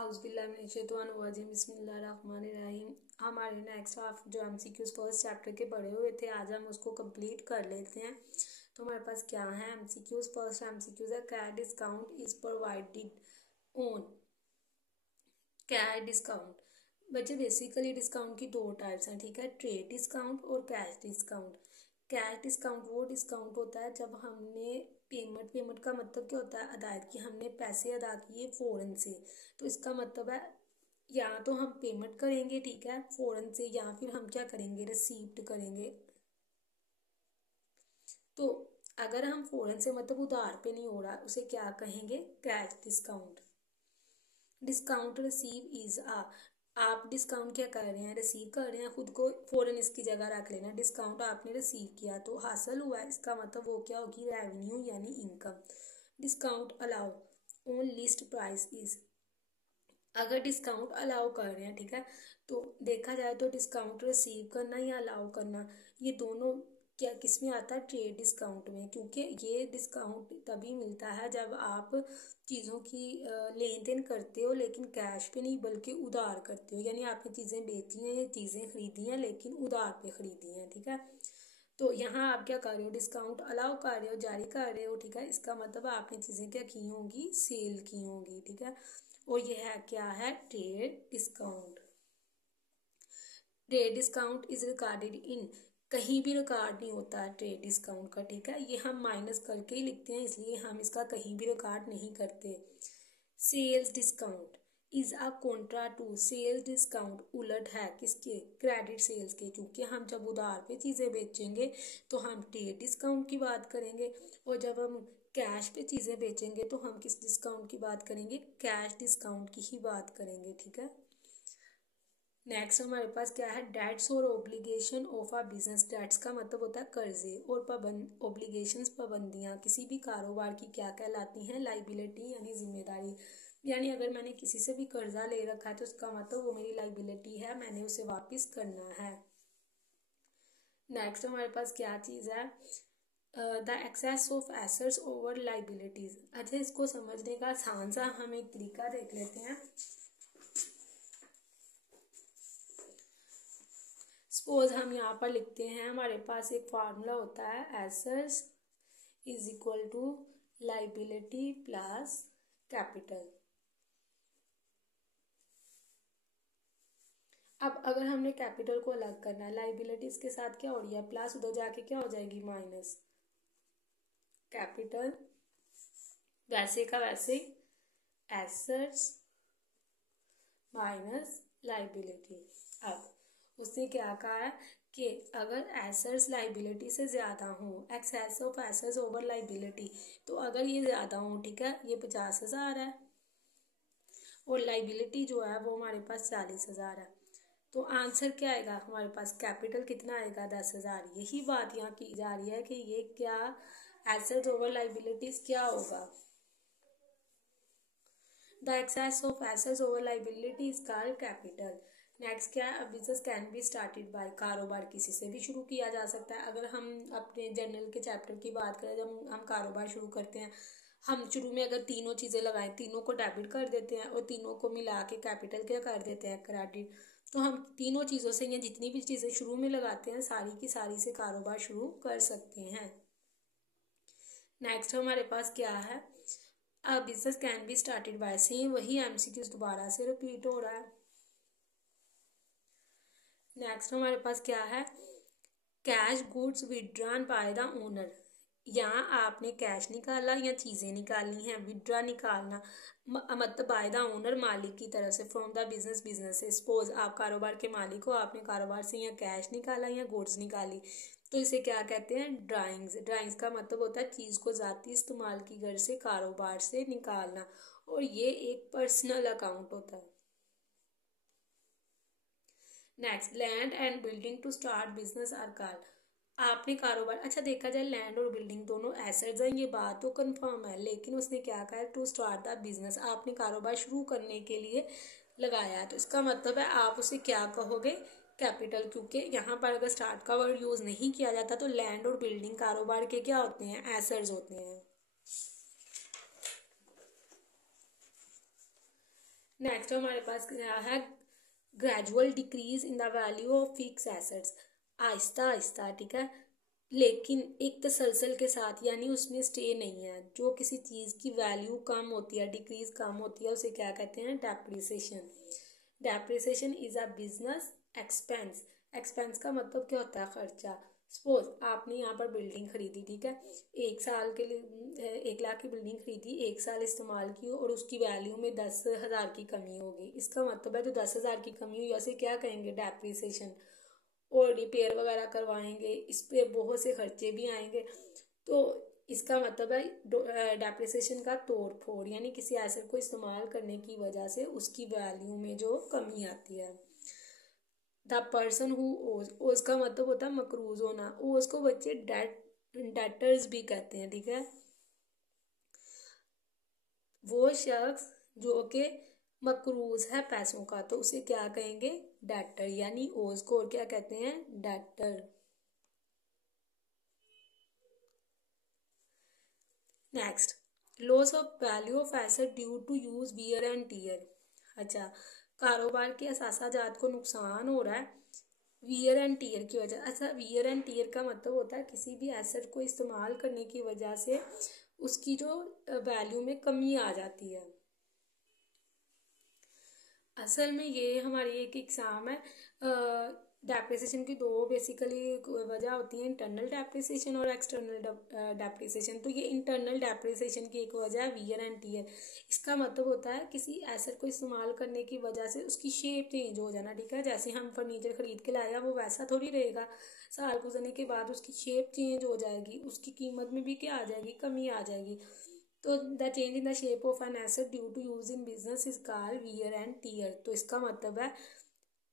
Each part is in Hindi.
औज़ुबिल्लाहिमिनश्शैतानिर्रजीम बिस्मिल्लाहिर्रहमानिर्रहीम। हमारे नेक्स्ट हाफ जो एमसीक्यूज फर्स्ट चैप्टर के पढ़े हुए थे, आज हम उसको कंप्लीट कर लेते हैं। तो हमारे पास क्या है एमसीक्यूज। फर्स्ट एमसीक्यूज है cash discount is provided on. Cash discount बच्चे बेसिकली डिस्काउंट की दो टाइप्स हैं, ठीक है, ट्रेड डिस्काउंट और कैश डिस्काउंट। कैश डिस्काउंट वो डिस्काउंट होता है जब हमने पेमेंट का मतलब क्या होता है, अदायगी, हमने पैसे अदा किए फ़ौरन से। तो इसका मतलब है या तो हम पेमेंट करेंगे, ठीक है, फ़ौरन से, या फिर हम क्या करेंगे, रिसीव्ड करेंगे। तो अगर हम फ़ौरन से मतलब उधार पे नहीं हो रहा, उसे क्या कहेंगे, cash discount. Discount receive is आप डिस्काउंट क्या कर रहे हैं, रिसीव कर रहे हैं, खुद को फ़ौरन इसकी जगह रख लेना। डिस्काउंट आपने रिसीव किया तो हासिल हुआ, इसका मतलब वो क्या होगी, रेवेन्यू यानी income. Discount allow on list price is. अगर डिस्काउंट अलाउ कर रहे हैं, ठीक है, तो देखा जाए तो डिस्काउंट रिसीव करना या अलाउ करना, ये दोनों क्या किस में आता है, ट्रेड डिस्काउंट में। क्योंकि ये डिस्काउंट तभी मिलता है जब आप चीज़ों की लेन देन करते हो, लेकिन कैश पे नहीं बल्कि उधार करते हो। यानी आपने चीज़ें बेची हैं या चीज़ें खरीदी हैं लेकिन उधार पे खरीदी हैं, ठीक है। तो यहाँ आप क्या कर रहे हो, डिस्काउंट अलाउ कर रहे हो, जारी कर रहे हो, ठीक है। इसका मतलब आपने चीज़ें क्या की होंगी, सेल की होंगी, ठीक है। और यह है क्या है, trade discount. Trade discount is recorded in, कहीं भी रिकॉर्ड नहीं होता है ट्रेड डिस्काउंट का, ठीक है। ये हम माइनस करके ही लिखते हैं, इसलिए हम इसका कहीं भी रिकॉर्ड नहीं करते। Sales discount is a contra to, sales discount उलट है किसके, क्रेडिट सेल्स के। क्योंकि हम जब उधार पे चीज़ें बेचेंगे तो हम ट्रेड डिस्काउंट की बात करेंगे, और जब हम कैश पे चीज़ें बेचेंगे तो हम किस डिस्काउंट की बात करेंगे, कैश डिस्काउंट की ही बात करेंगे, ठीक है। नेक्स्ट हमारे पास क्या है, डेट्स और obligation of a business. Debts का मतलब होता है कर्जे, और पाबंद ओब्लिगेशंस पाबंदियाँ किसी भी कारोबार की क्या कहलाती हैं, लाइबिलिटी यानी जिम्मेदारी। यानी अगर मैंने किसी से भी कर्जा ले रखा है तो उसका मतलब वो मेरी लाइबिलिटी है, मैंने उसे वापस करना है। नेक्स्ट हमारे पास क्या चीज़ है, the excess of assets over liabilities. अच्छा, इसको समझने का आसान सा हम एक तरीका देख लेते हैं। सपोज हम यहाँ पर लिखते हैं, हमारे पास एक फार्मूला होता है, assets is equal to liability plus capital. अब अगर हमने कैपिटल को अलग करना है, लाइबिलिटीज के साथ क्या हो रही है, प्लस, उधर जाके क्या हो जाएगी, माइनस। कैपिटल वैसे का वैसे, एसेट्स माइनस लाइबिलिटी। अब उसने क्या कहा है कि अगर एसेट्स लाइबिलिटी से ज़्यादा हो, excess of assets over liability, तो अगर ये ज़्यादा हो, ठीक है, ये 50,000 है, और लाइबिलिटी जो है वो हमारे पास 40,000 है, तो आंसर क्या आएगा, हमारे पास कैपिटल कितना आएगा, 10,000। यही बात यहाँ की जा रही है कि ये क्या, एसेट्स ओवर लाइबिलिटीज क्या होगा, the excess of assets over liability is called capital. Next क्या है, business can be started by, कारोबार किसी से भी शुरू किया जा सकता है। अगर हम अपने जर्नल के चैप्टर की बात करें, जब हम कारोबार शुरू करते हैं, हम शुरू में अगर तीनों चीज़ें लगाएं, तीनों को डेबिट कर देते हैं और तीनों को मिला के कैपिटल क्या कर देते हैं, क्रेडिट। तो हम तीनों चीज़ों से या जितनी भी चीज़ें शुरू में लगाते हैं, सारी की सारी से कारोबार शुरू कर सकते हैं। नेक्स्ट हमारे पास क्या है, business can be started bye, same वही एमसीक्यूज दोबारा से रिपीट हो रहा है। नेक्स्ट हमारे पास क्या है, cash goods withdrawn by the owner. यहाँ आपने कैश निकाला या चीज़ें निकालनी है, विड्रॉ निकालना मतलब बाय द ओनर, मालिक की तरफ से, फ्रॉम द बिजनेस, बिजनेस से। सपोज आप कारोबार के मालिक हो, आपने कारोबार से या कैश निकाला या गुड्स निकाली, तो इसे क्या कहते हैं, ड्राइंग्स। ड्राइंग्स का मतलब होता है चीज़ को ज़ाती इस्तेमाल की गर्ज से कारोबार से निकालना, और ये एक पर्सनल अकाउंट होता है। Next, land and building to start business are called. आपने कारोबार, अच्छा देखा जाए लैंड और बिल्डिंग दोनों एसेट्स हैं, ये बात तो कंफर्म है, लेकिन उसने क्या कहा है, टू स्टार्ट द बिजनेस, आपने कारोबार शुरू करने के लिए लगाया है, तो इसका मतलब है आप उसे क्या कहोगे, कैपिटल। क्योंकि यहाँ पर अगर स्टार्ट का वर्ड यूज नहीं किया जाता तो लैंड और बिल्डिंग कारोबार के क्या होते हैं, एसेट्स होते हैं। नेक्स्ट हमारे पास क्या है, gradual decrease in the value of fix assets, Aahista Aahista, ठीक है, लेकिन एक तसलसल के साथ, यानी उसमें स्टे नहीं है। जो किसी चीज़ की वैल्यू कम होती है, डिक्रीज कम होती है, उसे क्या कहते हैं, depreciation. Depreciation is a business expense. Expense का मतलब क्या होता है, खर्चा। सपोज आपने यहाँ पर बिल्डिंग खरीदी, ठीक है, 1 साल के लिए 1 लाख की बिल्डिंग खरीदी, 1 साल इस्तेमाल की और उसकी वैल्यू में 10,000 की कमी होगी। इसका मतलब है जो 10,000 की कमी हुई उसे क्या कहेंगे, डेप्रिसिएशन। और रिपेयर वगैरह करवाएंगे, इस पे बहुत से खर्चे भी आएंगे। तो इसका मतलब है डेप्रिसिएशन का तोड़ फोड़, यानी किसी एसेट को इस्तेमाल करने की वजह से उसकी वैल्यू में जो कमी आती है। द पर्सन हु ओज, ओज का मतलब होता है मकरूज होना। ओज को बच्चे डेटर्स भी कहते हैं, ठीक है। वो शख्स जो कि मकरूज है पैसों का, तो उसे क्या कहेंगे, डेटर, यानी ओज को और क्या कहते हैं, debtor. Next, loss of value of asset due to use wear and tear. अच्छा, कारोबार के असासाजात को नुकसान हो रहा है वियर एंड टीयर की वजह। अच्छा, वियर एंड टीयर का मतलब होता है किसी भी एसेट को इस्तेमाल करने की वजह से उसकी जो वैल्यू में कमी आ जाती है। असल में ये हमारी एक एग्ज़ाम है। डेप्रिसिएशन की दो बेसिकली वजह होती है, इंटरनल डेप्रिसिएशन और एक्सटर्नल डेप्रिसिएशन। तो ये इंटरनल डेप्रिसिएशन की एक वजह है वियर एंड टीयर। इसका मतलब होता है किसी एसेट को इस्तेमाल करने की वजह से उसकी शेप चेंज हो जाना, ठीक है। जैसे हम फर्नीचर खरीद के लाया, वो वैसा थोड़ी रहेगा, साल गुजरने के बाद उसकी शेप चेंज हो जाएगी, उसकी कीमत में भी क्या आ जाएगी, कमी आ जाएगी। तो the change in the shape of an asset due to use in business is called wear and tear. तो इसका मतलब है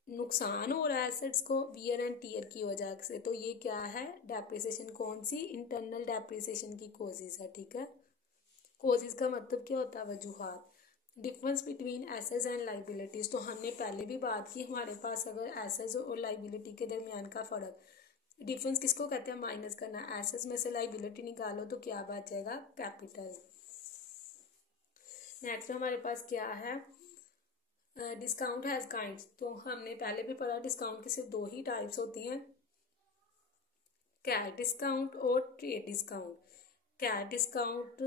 नुकसान हो रहा है एसेट्स को वियर एंड टीयर की वजह से। तो ये क्या है, डेप्रिसिएशन कौन सी, इंटरनल डेप्रिसिएशन की कोजिज है, ठीक है। कोजिज का मतलब क्या होता है, वजूहात। Difference between assets and liabilities, तो हमने पहले भी बात की, हमारे पास अगर एसेट्स और लाइबिलिटी के दरमियान का फर्क, डिफरेंस किसको कहते हैं, माइनस करना। एसेट्स में से लाइबिलिटी निकालो तो क्या बच जाएगा, कैपिटल। नेक्स्ट हमारे पास क्या है, डिस्काउंट हैज काइंड्स। तो हमने पहले भी पढ़ा डिस्काउंट की सिर्फ दो ही टाइप्स होती हैं, कैश डिस्काउंट और trade discount. Cash discount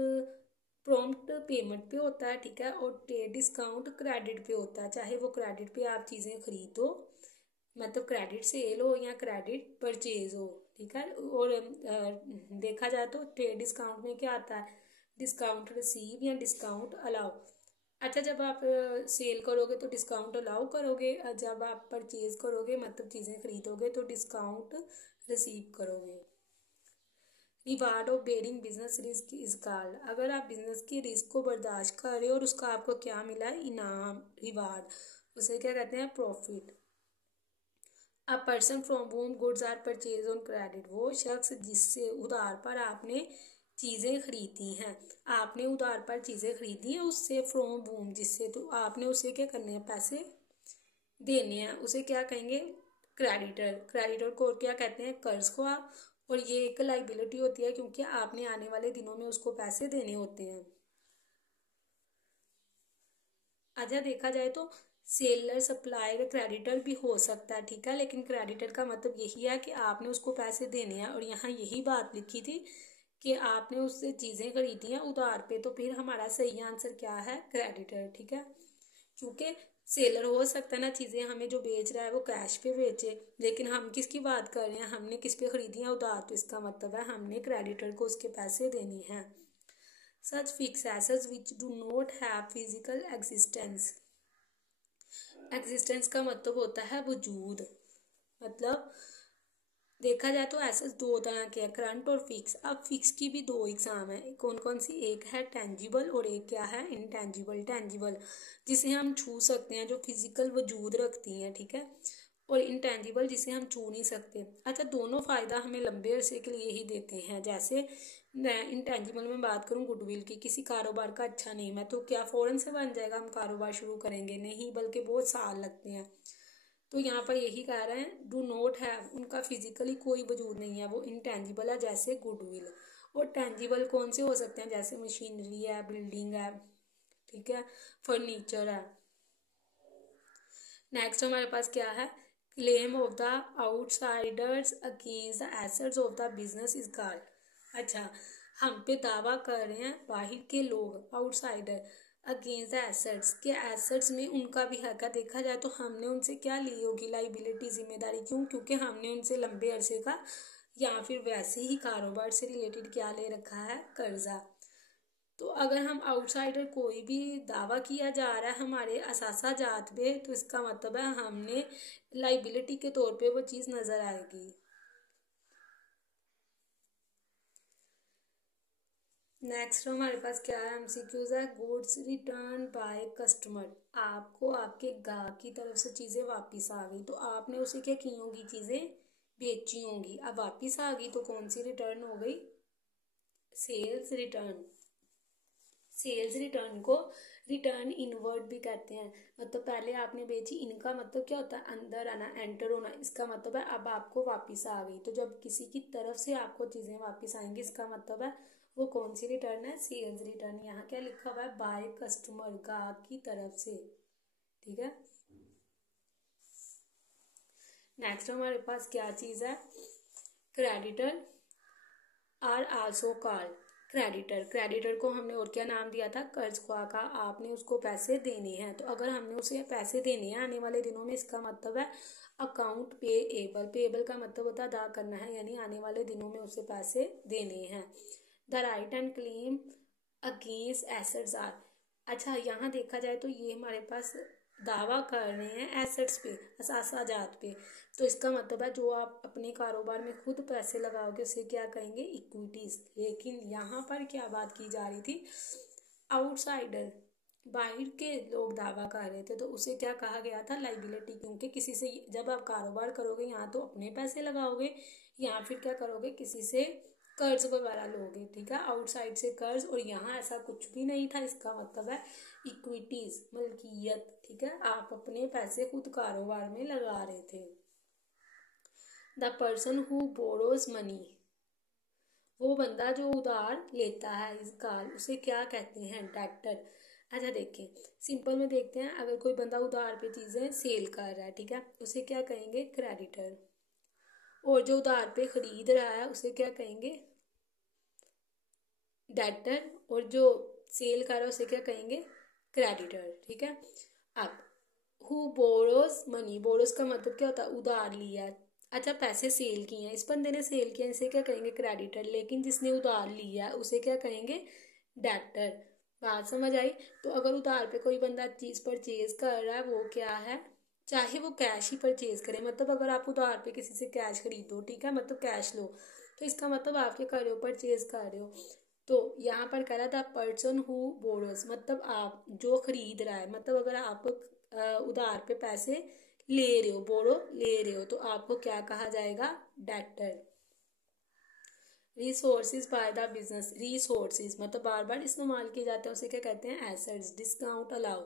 prompt payment पे होता है, ठीक है, और ट्रेड डिस्काउंट क्रेडिट पे होता है। चाहे वो क्रेडिट पे आप चीज़ें खरीदो, मतलब क्रेडिट सेल हो या क्रेडिट परचेज हो, ठीक है। और देखा जाए तो ट्रेड डिस्काउंट में क्या आता है, डिस्काउंट रिसीव या डिस्काउंट अलाउ। अच्छा, जब आप सेल करोगे तो डिस्काउंट अलाउ करोगे, जब आप परचेज करोगे मतलब चीज़ें खरीदोगे तो डिस्काउंट रिसीव करोगे। Reward of bearing business risk is called. अगर आप बिजनेस की रिस्क को बर्दाश्त कर रहे हो और उसका आपको क्या मिला है, इनाम, रिवार्ड, उसे क्या कहते हैं, profit. A person from whom goods are purchase on credit, वो शख्स जिससे उधार पर आपने चीज़ें खरीदी हैं, आपने उधार पर चीज़ें खरीदी हैं उससे, फ्रॉम होम जिससे, तो आपने उसे क्या करने हैं, पैसे देने हैं, उसे क्या कहेंगे, क्रेडिटर। क्रेडिटर को क्या कहते हैं, कर्जख्वाह। और ये एक लाइबिलिटी होती है क्योंकि आपने आने वाले दिनों में उसको पैसे देने होते हैं। अच्छा, देखा जाए तो सेलर, सप्लायर, क्रेडिटर भी हो सकता है, ठीक है, लेकिन क्रेडिटर का मतलब यही है कि आपने उसको पैसे देने हैं। और यहाँ यही बात लिखी थी कि आपने उससे चीज़ें खरीदी हैं उधार पे, तो फिर हमारा सही आंसर क्या है, क्रेडिटर, ठीक है। क्योंकि सेलर हो सकता है ना, चीज़ें हमें जो बेच रहा है वो कैश पे बेचे, लेकिन हम किसकी बात कर रहे हैं, हमने किस पे खरीदी है, उधार, तो इसका मतलब है हमने क्रेडिटर को उसके पैसे देने हैं। Such fixed assets which do not have physical existence. Existence का मतलब होता है वजूद, मतलब देखा जाए तो एसेट्स दो तरह के हैं, करंट और फिक्स। अब फिक्स की भी दो एग्जाम है, कौन कौन सी, एक है टेंजिबल और एक क्या है, इनटेंजिबल। टेंजिबल जिसे हम छू सकते हैं, जो फिजिकल वजूद रखती हैं, ठीक है, और इनटेंजिबल जिसे हम छू नहीं सकते। अच्छा, दोनों फ़ायदा हमें लंबे अरसे के लिए ही देते हैं। जैसे मैं इंटेंजिबल में बात करूं गुडविल की, किसी कारोबार का अच्छा नेम है तो क्या फ़ौरन से बन जाएगा, हम कारोबार शुरू करेंगे, नहीं, बल्कि बहुत साल लगते हैं। तो यहाँ पर यही कह रहे हैं, डू नॉट हैव, उनका फिजिकली कोई वजूद नहीं है, वो इनटेंजिबल है, जैसे गुडविल। और टेंजिबल कौन से हो सकते हैं, जैसे मशीनरी है, बिल्डिंग है, ठीक है, फर्नीचर है। नेक्स्ट हमारे पास क्या है, claim of the outsiders against the assets of the business is called. अच्छा, हम पे दावा कर रहे हैं बाहर के लोग, आउटसाइडर, अगेंस्ट द एसेट्स, के एसेट्स में उनका भी हक है। देखा जाए तो हमने उनसे क्या ली होगी, लाइबिलिटी, जिम्मेदारी। क्यों? क्योंकि हमने उनसे लंबे अरसे का या फिर वैसे ही कारोबार से रिलेटेड क्या ले रखा है, कर्जा। तो अगर हम आउटसाइडर कोई भी दावा किया जा रहा है हमारे असासा जात पे, तो इसका मतलब है हमने लाइबिलिटी के तौर पे वो चीज़ नज़र आएगी। नेक्स्ट हमारे पास क्या है, एमसीक्यूज है। गुड्स रिटर्न बाय कस्टमर, आपको आपके ग्राहक की तरफ से चीज़ें वापस आ गई, तो आपने उसे क्या की होंगी, चीज़ें बेची होंगी। अब वापस आ गई तो कौन सी रिटर्न हो गई, सेल्स रिटर्न। सेल्स रिटर्न को रिटर्न इनवर्ड भी कहते हैं। मतलब पहले आपने बेची, इनका मतलब क्या होता है, अंदर आना, एंटर होना। इसका मतलब है अब आपको वापस आ गई। तो जब किसी की तरफ से आपको चीज़ें वापस आएंगी, इसका मतलब है वो कौन सी रिटर्न है, सेल्स रिटर्न। यहाँ क्या लिखा हुआ है, बाय कस्टमर, ग्राहक की तरफ से। ठीक है। नेक्स्ट हमारे पास क्या चीज़ है, creditor are also called creditor. Creditor को हमने और क्या नाम दिया था, कर्ज ख्वाह का। आपने उसको पैसे देने हैं, तो अगर हमने उसे पैसे देने हैं आने वाले दिनों में, इसका मतलब है अकाउंट पेएबल। पेएबल का मतलब होता है अदा करना है, यानी आने वाले दिनों में उसे पैसे देने हैं। The right and claim against assets are. अच्छा, यहाँ देखा जाए तो ये हमारे पास दावा कर रहे हैं एसेट्स पे, असासा जात पे। तो इसका मतलब है जो आप अपने कारोबार में खुद पैसे लगाओगे उसे क्या कहेंगे, इक्विटीज। लेकिन यहाँ पर क्या बात की जा रही थी, आउटसाइडर, बाहर के लोग दावा कर रहे थे, तो उसे क्या कहा गया था, लाइबिलिटी। क्योंकि किसी से जब आप कारोबार करोगे, यहाँ तो अपने पैसे लगाओगे, या फिर क्या करोगे, किसी से कर्ज वगैरह लोगे। ठीक है, आउटसाइड से कर्ज, और यहाँ ऐसा कुछ भी नहीं था। इसका मतलब है इक्विटीज, मलकियत। ठीक है, आप अपने पैसे खुद कारोबार में लगा रहे थे। The person who borrows money, वो बंदा जो उधार लेता है, इस काल उसे क्या कहते हैं, डेक्टर। अच्छा देखें, सिंपल में देखते हैं, अगर कोई बंदा उधार पे चीज़ें सेल कर रहा है, ठीक है, उसे क्या कहेंगे, क्रेडिटर। और जो उधार पे खरीद रहा है उसे क्या कहेंगे, डेटर। और जो सेल कर रहा है उसे क्या कहेंगे, क्रेडिटर। ठीक है। अब हु बोरोज मनी, बोरोज का मतलब क्या होता है, उधार लिया है। अच्छा, पैसे सेल किए हैं, इस बंदे ने सेल किया, इसे क्या कहेंगे, क्रेडिटर। लेकिन जिसने उधार लिया है उसे क्या कहेंगे, डेटर। बात समझ आई। तो अगर उधार पे कोई बंदा चीज़ परचेज कर रहा है, वो क्या है, चाहे वो कैश ही परचेज करे। मतलब अगर आप उधार पे किसी से कैश खरीदो, ठीक है, मतलब कैश लो, तो इसका मतलब आप क्या कर रहे हो, परचेज कर रहे हो। तो यहाँ पर कह रहा था पर्सन हु बोरोस, मतलब आप जो खरीद रहा है। मतलब अगर आप उधार पे पैसे ले रहे हो, बोरो ले रहे हो, तो आपको क्या कहा जाएगा, debtor. Resources by the business, resources मतलब बार बार इस्तेमाल किए जाते हैं, उसे क्या कहते हैं, एसेट्स। डिस्काउंट अलाउ,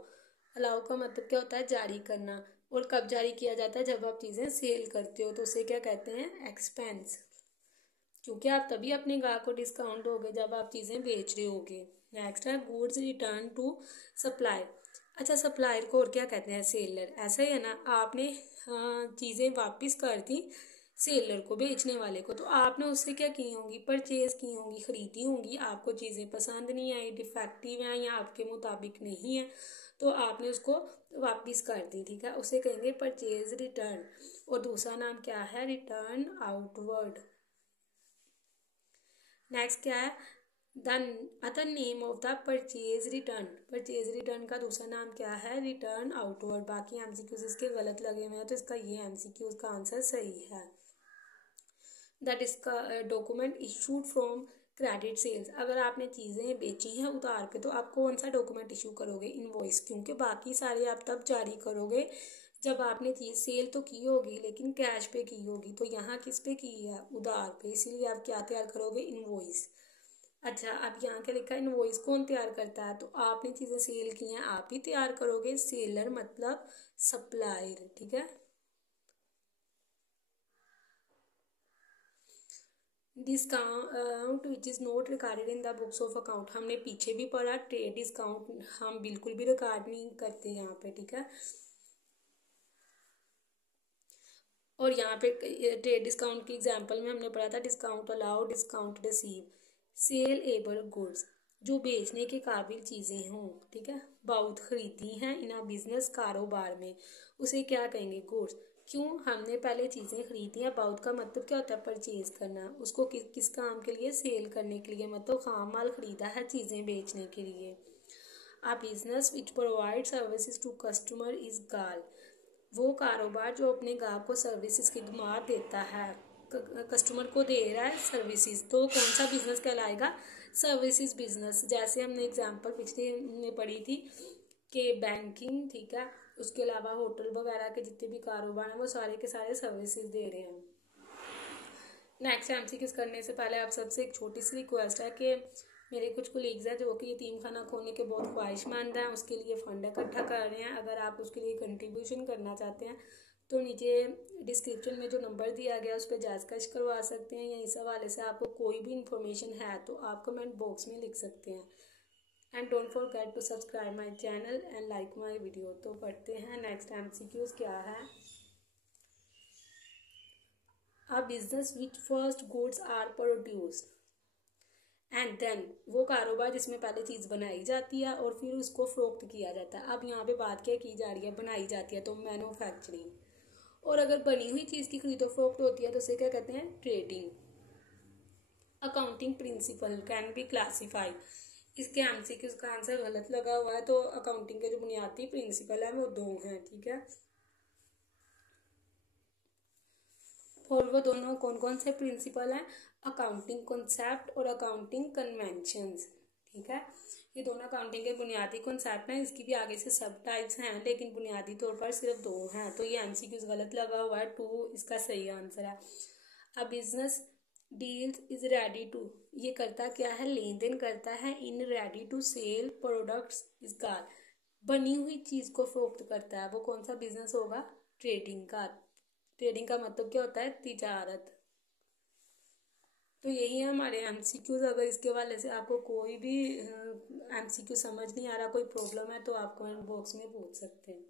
अलाउ का मतलब क्या होता है, जारी करना। और कब जारी किया जाता है, जब आप चीज़ें सेल करते हो, तो उसे क्या कहते हैं, एक्सपेंस। क्योंकि आप तभी अपने ग्राहक को डिस्काउंट दोगे जब आप चीज़ें बेच रहे होगे। नेक्स्ट है गुड्स रिटर्न टू सप्लायर। अच्छा, सप्लायर को और क्या कहते हैं, सेलर। ऐसा ही है ना, आपने चीज़ें वापस कर दी सेलर को, बेचने वाले को, तो आपने उससे क्या की होंगी, परचेज की होंगी, खरीदी होंगी। आपको चीज़ें पसंद नहीं आई, डिफेक्टिव हैं या आपके मुताबिक नहीं है, तो आपने उसको वापस कर दी। ठीक है, उसे कहेंगे परचेज रिटर्न। और दूसरा नाम क्या है, रिटर्न आउटवर्ड। नेक्स्ट क्या है, the other name of the purchase return. Purchase return का दूसरा नाम क्या है, रिटर्न आउटवर्ड। बाकी एमसीक्यूज इसके गलत लगे हुए हैं, तो इसका ये एमसीक्यूज का आंसर सही है। दैट इसका document issued from credit sales. अगर आपने चीज़ें बेची हैं उधार पे, तो आप कौन सा डॉक्यूमेंट इशू करोगे, इनवॉइस। क्योंकि बाकी सारे आप तब जारी करोगे जब आपने चीज़ सेल तो की होगी, लेकिन कैश पे की होगी। तो यहाँ किस पे की है, उधार पे, इसीलिए आप क्या तैयार करोगे, इनवॉइस। अच्छा, अब यहाँ क्या लिखा है, इनवॉइस कौन तैयार करता है, तो आपने चीज़ें सेल की हैं, आप ही तैयार करोगे। सेलर मतलब सप्लायर। ठीक है। Discount which is not recorded in the books of account, हमने पीछे भी पढ़ा, ट्रेड डिस्काउंट हम बिल्कुल भी रिकॉर्ड नहीं करते यहाँ पे। ठीक है। और यहाँ पे ट्रेड डिस्काउंट की एग्जांपल में हमने पढ़ा था discount allow, discount receive, saleable goods, जो बेचने के काबिल चीज़ें हों, ठीक है। बहुत खरीदी हैं इन बिजनेस, कारोबार में, उसे क्या कहेंगे, गुड्स। क्यों हमने पहले चीज़ें खरीदी हैं, अबाउट का मतलब क्या होता है, परचेज करना, उसको किस काम के लिए, सेल करने के लिए, मतलब खाम माल खरीदा है चीज़ें बेचने के लिए। A business which provide services to customer is called, वो कारोबार जो अपने ग्राहक को सर्विसेज खिदमत देता है, कस्टमर को दे रहा है सर्विसेज, तो कौन सा बिजनेस कहलाएगा, सर्विसेज बिजनेस। जैसे हमने एग्जांपल पिछले में पढ़ी थी कि बैंकिंग, ठीक है, उसके अलावा होटल वगैरह के जितने भी कारोबार हैं वो सारे के सारे सर्विसेज दे रहे हैं। नेक्स्ट एमसीक्यूज करने से पहले आप सबसे एक छोटी सी रिक्वेस्ट है कि मेरे कुछ कोलीग्स हैं जो कि यतीम खाना खोलने के बहुत ख्वाहिशमंद हैं, उसके लिए फ़ंड इकट्ठा कर रहे हैं। अगर आप उसके लिए कंट्रीब्यूशन करना चाहते हैं तो नीचे डिस्क्रिप्शन में जो नंबर दिया गया उस पर जायज़ करवा सकते हैं, या इस हवाले से आपको कोई भी इंफॉर्मेशन है तो आप कमेंट बॉक्स में लिख सकते हैं। And don't forget to subscribe my channel and like my video. तो पढ़ते हैं नेक्स्ट एमसीक्यूज क्या है। A business which first goods are produced and then, वो कारोबार जिसमें पहले चीज़ बनाई जाती है और फिर उसको फरोख्त किया जाता है। अब यहाँ पे बात क्या की जा रही है, बनाई जाती है, तो मैन्युफैक्चरिंग। और अगर बनी हुई चीज़ की खरीदो फरोख्त होती है तो उसे क्या कहते हैं, trading. Accounting principle can be classified, इसके एमसीक्यू का आंसर गलत लगा हुआ है, तो अकाउंटिंग के जो बुनियादी प्रिंसिपल है वो दो हैं, ठीक है। और वो दोनों कौन कौन से प्रिंसिपल हैं, अकाउंटिंग कॉन्सेप्ट और अकाउंटिंग कन्वेंशंस, ठीक है। ये दोनों अकाउंटिंग के बुनियादी कॉन्सेप्ट हैं, इसकी भी आगे से सब टाइप्स हैं लेकिन बुनियादी तौर पर सिर्फ दो हैं, तो ये एमसीक्यूज गलत लगा हुआ है, 2 इसका सही आंसर है। A business deals is ready to, ये करता क्या है, लेन देन करता है, in ready to sell products is कार, बनी हुई चीज़ को फरोख्त करता है, वो कौन सा बिजनेस होगा, ट्रेडिंग का। ट्रेडिंग का मतलब क्या होता है, तिजारत। तो यही है हमारे एमसीक्यूज। अगर इसके वाले से आपको कोई भी एमसीक्यू समझ नहीं आ रहा, कोई प्रॉब्लम है तो आप कमेंट बॉक्स में पूछ सकते हैं।